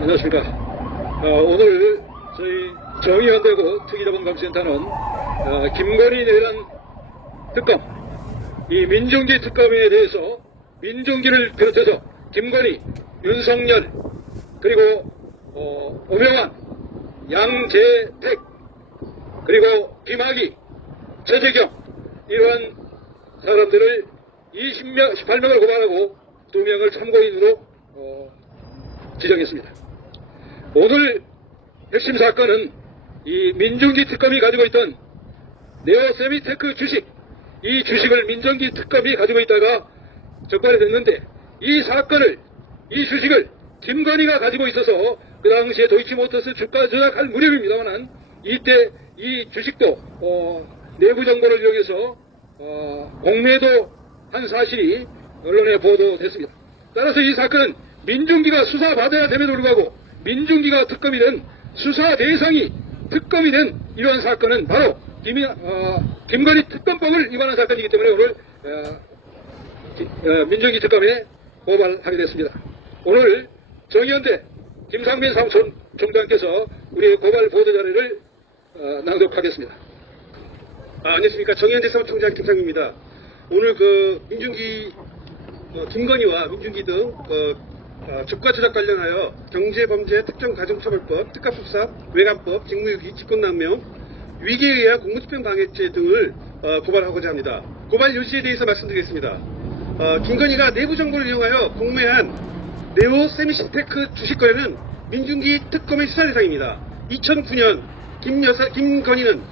안녕하십니까. 오늘 저희 정의연대구 특이자본감시센터는 김건희 내란 특검, 이 민중기 특검에 대해서 민중기를 비롯해서 김건희, 윤석열, 그리고 오명환, 양재택, 그리고 김학의, 최재경, 이러한 사람들을 18명을 고발하고 2명을 참고인으로 지정했습니다. 오늘 핵심 사건은 이 민중기 특검이 가지고 있던 네오세미테크 주식, 이 주식을 민중기 특검이 가지고 있다가 적발이 됐는데, 이 사건을, 이 주식을 김건희가 가지고 있어서 그 당시에 도이치모터스 주가 조작할 무렵입니다만, 이때 이 주식도 내부 정보를 이용해서 공매도 한 사실이 언론에 보도됐습니다. 따라서 이 사건은 민중기가 수사받아야 됨에도 불구하고 민중기가 특검이 된, 수사 대상이 특검이 된 이러한 사건은 바로 김건희 특검법을 위반한 사건이기 때문에 오늘 민중기 특검에 고발하게 됐습니다. 오늘 정의연대 김상민 사무총장께서 우리의 고발 보도자료를 낭독하겠습니다. 안녕하십니까. 정의연대 사무총장 김상민입니다. 오늘 민중기 김건희와 민중기 등 주가 조작 관련하여 경제범죄 특정가중처벌법, 특가법사, 외관법, 직무유기, 직권남용, 위기에 의한 공무집행 방해죄 등을 고발하고자 합니다. 고발 요지에 대해서 말씀드리겠습니다. 김건희가 내부 정보를 이용하여 공매한 네오세미테크 주식 거래는 민중기 특검의 수사 대상입니다. 2009년 김건희는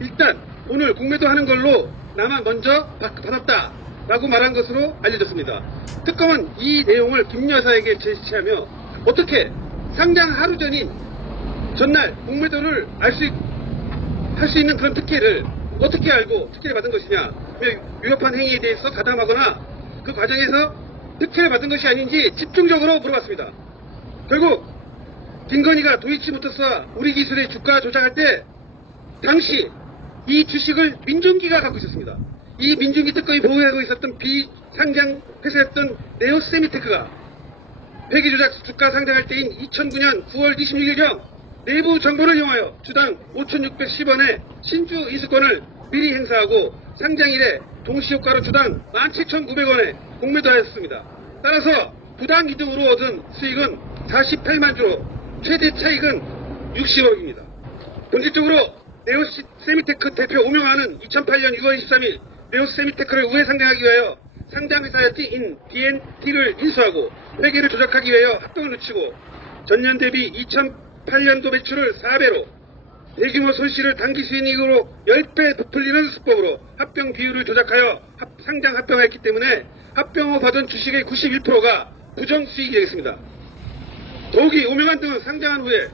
일단 오늘 공매도 하는 걸로 나만 먼저 받았다 라고 말한 것으로 알려졌습니다. 특검은 이 내용을 김 여사에게 제시하며 어떻게 상장 하루 전인 전날 공매도를 할 수 있는 그런 특혜를 어떻게 알고 특혜를 받은 것이냐, 위협한 행위에 대해서 가담하거나 그 과정에서 특혜를 받은 것이 아닌지 집중적으로 물어봤습니다. 결국 김건희가 도이치모터스와 우리기술의 주가 조작할 때 당시 이 주식을 민중기가 갖고 있었습니다. 이 민중기 특검이 보유하고 있었던 비상장 회사였던 네오세미테크가 회계조작 주가 상장할 때인 2009년 9월 26일경 내부 정보를 이용하여 주당 5,610원의 신주 이수권을 미리 행사하고 상장일에 동시효과로 주당 17,900원에 공매도하였습니다. 따라서 부당 이득으로 얻은 수익은 48만 조, 최대 차익은 60억입니다. 본질적으로 네오세미테크 대표 오명환은 2008년 6월 23일 네오세미테크를 우회 상장하기 위하여 상장회사인 BNT를 인수하고 회계를 조작하기 위하여 합병을 늦추고 전년 대비 2008년도 매출을 4배로 대규모 손실을 단기 수익으로 10배 부풀리는 수법으로 합병 비율을 조작하여 상장 합병했기 때문에 합병 후 받은 주식의 91%가 부정수익이 되겠습니다. 더욱이 오명환 등은 상장한 후에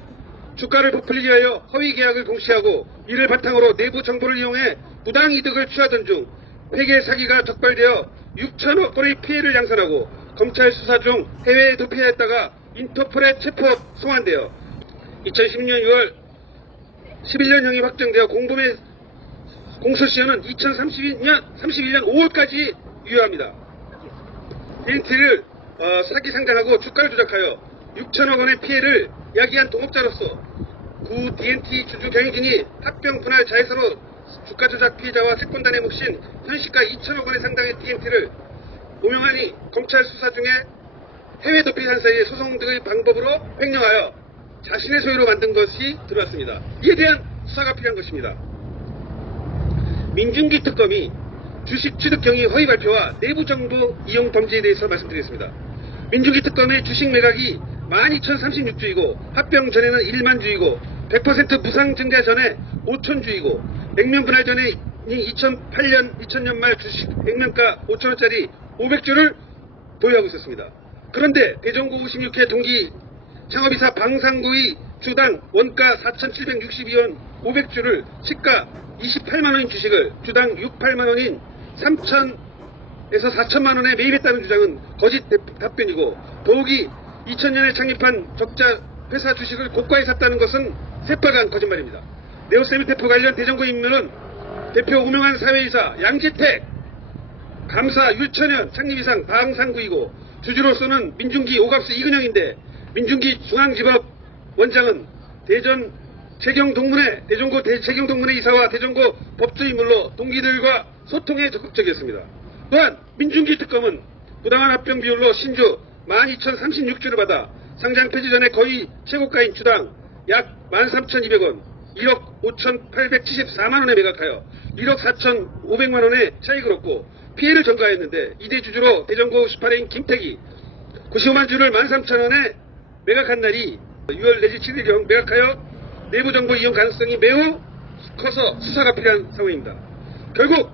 주가를 부풀리기 위하여 허위 계약을 동시하고 이를 바탕으로 내부 정보를 이용해 부당 이득을 취하던 중 회계 사기가 적발되어 6천억 원의 피해를 양산하고 검찰 수사 중 해외에 도피하였다가 인터폴에 체포 송환되어 2016년 6월 11년형이 확정되어 공범의 공소시효는 2031년 5월까지 유효합니다. BNT를 사기 상장하고 주가를 조작하여 6천억 원의 피해를 야기한 동업자로서 구 BNT 주주 경영진이 합병 분할 자회사로 주가 조작 피해자와 채권단의 몫인 현시가 2천억 원에 상당의 BNT를 오명환이 검찰 수사 중에 해외 도피한 사이에 소송 등의 방법으로 횡령하여 자신의 소유로 만든 것이 드러났습니다. 이에 대한 수사가 필요한 것입니다. 민중기 특검이 주식 취득 경위 허위 발표와 내부 정보 이용 범죄에 대해서 말씀드리겠습니다. 민중기 특검의 주식 매각이 12,036주이고 합병 전에는 1만 주이고 100% 무상 증가 전에 5,000주이고 액면 분할 전에 2000년 말 주식 액면가 5,000원짜리 500주를 보유하고 있었습니다. 그런데 대전구 56회 동기 창업이사 방상구의 주당 원가 4,762원 500주를 시가 28만원인 주식을 주당 68만원인 3,000에서 4천만원에 매입했다는 주장은 거짓 답변이고, 더욱이 2000년에 창립한 적자 회사 주식을 고가에 샀다는 것은 새빨간 거짓말입니다. 네오세미테크 관련 대정부 임무는 대표 오명환 사회이사 양재택, 감사 율천현 창립이상 방상구이고 주주로서는 민중기 오갑수 이근영인데 민중기 중앙지법 원장은 대전 최경동문회 대전고 최경동문회 이사와 대전고 법조인물로 동기들과 소통에 적극적이었습니다. 또한 민중기 특검은 부당한 합병 비율로 신주 12,036주를 받아 상장 폐지 전에 거의 최고가인 주당 약 13,200원, 1억 5,874만원에 매각하여 1억 4,500만원의 차익을 얻고 피해를 전가했는데 이대 주주로 대전고 18회인 김택이 95만 주를 13,000원에 매각한 날이 6월 내지 7일경 매각하여 내부정보 이용 가능성이 매우 커서 수사가 필요한 상황입니다. 결국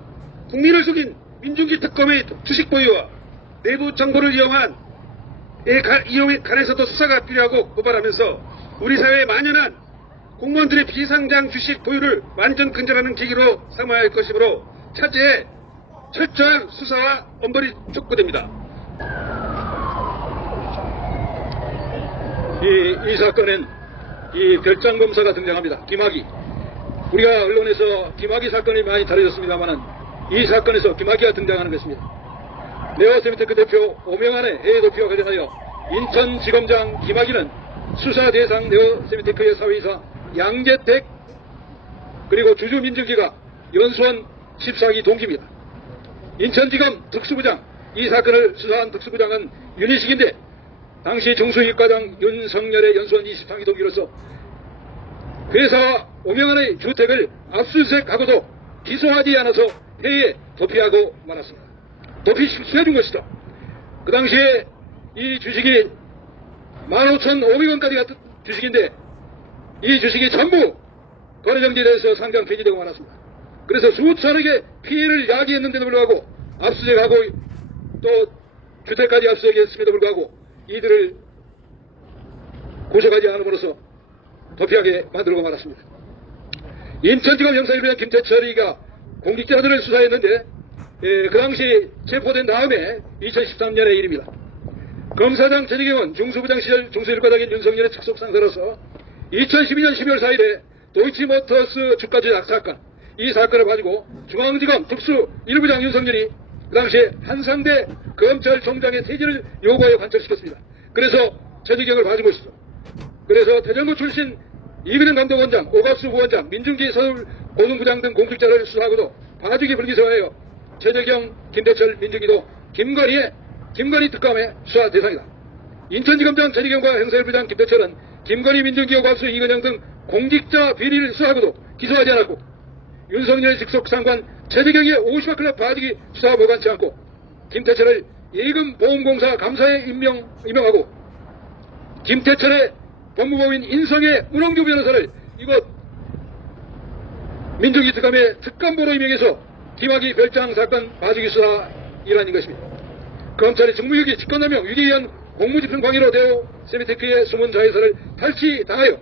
국민을 속인 민중기 특검의 주식 보유와 내부 정보를 이용에 관해서도 수사가 필요하고 고발하면서 우리 사회에 만연한 공무원들의 비상장 주식 보유를 완전 근절하는 계기로 삼아야 할 것이므로 차제에 철저한 수사와 엄벌이 촉구됩니다. 이 사건엔 이 별장검사가 등장합니다. 김학의. 우리가 언론에서 김학의 사건이 많이 다뤄졌습니다만은 이 사건에서 김학의가 등장하는 것입니다. 네오세미테크 대표 오명환의 해외 도피와 관련하여 인천지검장 김학의는 수사 대상 네오세미테크의 사회이사 양재택 그리고 주주민정기가 연수원 14기 동기입니다. 인천지검 특수부장, 이 사건을 수사한 특수부장은 윤희식인데 당시 중수이과장 윤석열의 연수원 23기 동기로서 회사와 오명환의 주택을 압수수색하고도 기소하지 않아서 해외에 도피하고 말았습니다. 도피 실수해준 것이다. 그 당시에 이 주식이 15,500원까지 갔던 주식인데 이 주식이 전부 거래정지돼서 상장 폐지되고 말았습니다. 그래서 수천억의 피해를 야기했는데도 불구하고 압수수색하고 또 주택까지 압수수색했음에도 불구하고 이들을 고소하지 않음으로써 도피하게 만들고 말았습니다. 인천지검 형사일부장 김태철이가 공직자들을 수사했는데 그 당시 체포된 다음에 2013년의 일입니다. 검사장 전희경은 중수부장 시절 중수일과장인 윤석열의 직속 상사로서 2012년 12월 4일에 도이치모터스 주가 조작 사건, 이 사건을 가지고 중앙지검 특수 1부장 윤석열이 그 당시에 한상대 검찰총장의 퇴진을 요구하여 관철시켰습니다. 그래서 전희경을 봐주고 있었죠. 그래서 대전고 출신 이근영 감독원장, 오갑수 부원장, 민중기 서울고등부장 등 공직자를 수사하고도 봐주기 불기소하여 전희경, 김대철, 민중기도 김건희 특검의 수사 대상이다. 인천지검장 전희경과 형사일부장 김대철은 김건희, 민중기, 오갑수, 이근영 등 공직자 비리를 수사하고도 기소하지 않았고 윤석열 직속 상관 최재경의 50클럽 봐주기 수사와 무관치 않고 김태철을 예금보험공사 감사에 임명하고 김태철의 법무법인 인성의 문홍주 변호사를 이곳 민중기 특검의 특검보로 임명해서 김학의 별장 사건 봐주기 수사 일환인 것입니다. 검찰의 직무유기, 직권남용, 유기에 의한 공무집행 방해로 대우 세미테크의 숨은 자회사를 탈취당하여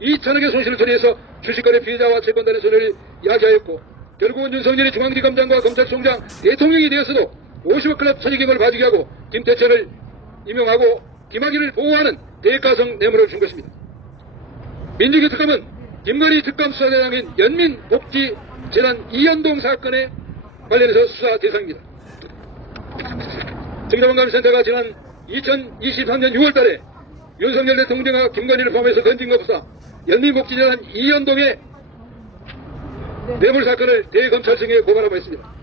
2천억의 손실을 처리해서 주식거래 피해자와 채권단의 손해를 야기하였고 결국은 윤석열이 중앙지검장과 검찰총장, 대통령이 되었어도 50억 클럽 천의경을 봐주게 하고 김태철을 임명하고 김학의를 보호하는 대가성 뇌물을 준 것입니다. 민중기 특검은 김건희 특검 수사대상인 연민복지재단 이현동 사건에 관련해서 수사 대상입니다. 정의당원감센터가 지난 2023년 6월달에 윤석열 대통령과 김건희를 포함해서 건진 것보다 연민복지재단 이현동의 뇌물 사건을 대검찰청에 고발하고 있습니다.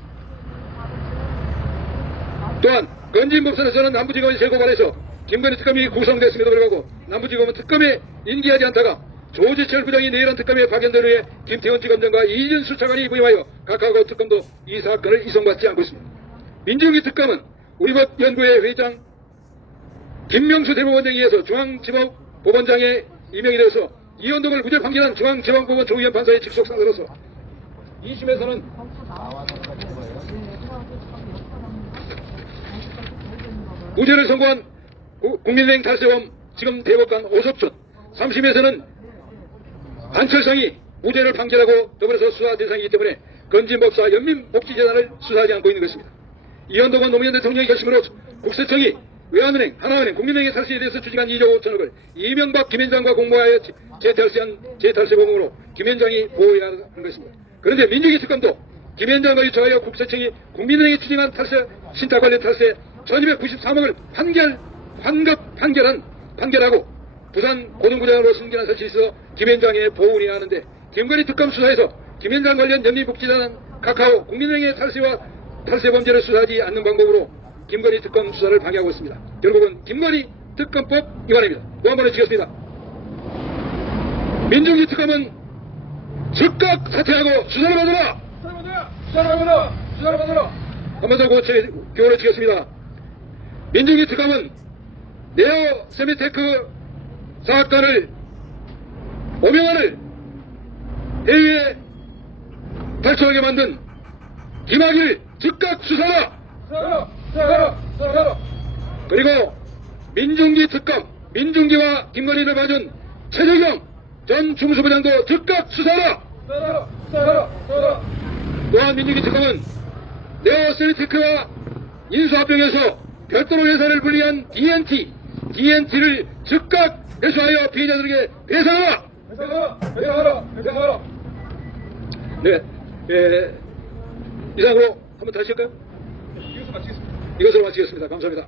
또한 건진법선에서는 남부지검이 재고발해서 김건희 특검이 구성됐음에도 불구하고 남부지검은 특검에 인기하지 않다가 조지철 부장이 내일한 특검에 파견된 후에 김태원 지검장과 이준수 차관이 부임하여 각하고 특검도 이 사건을 이송받지 않고 있습니다. 민중기 특검은 우리법연구회 회장 김명수 대법원장에 의해서 중앙지법법원장에 임명이 되어서 이현동을 무죄 판결한 중앙지방법원 조의원 판사의 직속 상사로서 2심에서는 무죄를 선고한 국민은행 탈세범 지금 대법관 오석춘, 3심에서는 안철성이 무죄를 판결하고 더불어서 수사 대상이기 때문에 건진법사 연민복지재단을 수사하지 않고 있는 것입니다. 이현동은 노무현 대통령의 결심으로 국세청이 외환은행, 하나은행, 국민은행의 탈세에 대해서 추징한 2조 5천억을 이명박 김현장과 공모하여 재탈세범으로 김현장이 보호해야 하는 것입니다. 그런데 민중기 특검도 김현장과 요청하여 국세청이 국민은행이 추징한 탈세, 신탁 관련 탈세 1293억을 판결하고 부산 고등부장으로 승진한 설치 있어 김현장의 보훈이야 하는데 김건희 특검 수사에서 김현장 관련 영리복지단 카카오 국민은행의 탈세 범죄를 수사하지 않는 방법으로 김건희 특검 수사를 방해하고 있습니다. 결국은 김건희 특검법 위반입니다. 또 한 번 해주시겠습니다. 민중기 특검은 즉각 사퇴하고 수사를 받으라! 수사를 받으라! 한 번 더 교훈을 치겠습니다. 민중기 특검은 네오 세미테크 사건을 오명환을 해외에 탈출하게 만든 김학일 즉각 수사라! 그리고 민중기 특검, 민중기와 김건희를 봐준 최재경 전 중수부장도 즉각 수사라! 또한 민중기 특검은 네오 세미테크와 인수합병에서 별도로 예산을 분리한 DNT를 즉각 회수하여 피해자들에게 배상하라! 네, 이상으로 한번 다시 할까요? 이것으로 마치겠습니다. 감사합니다.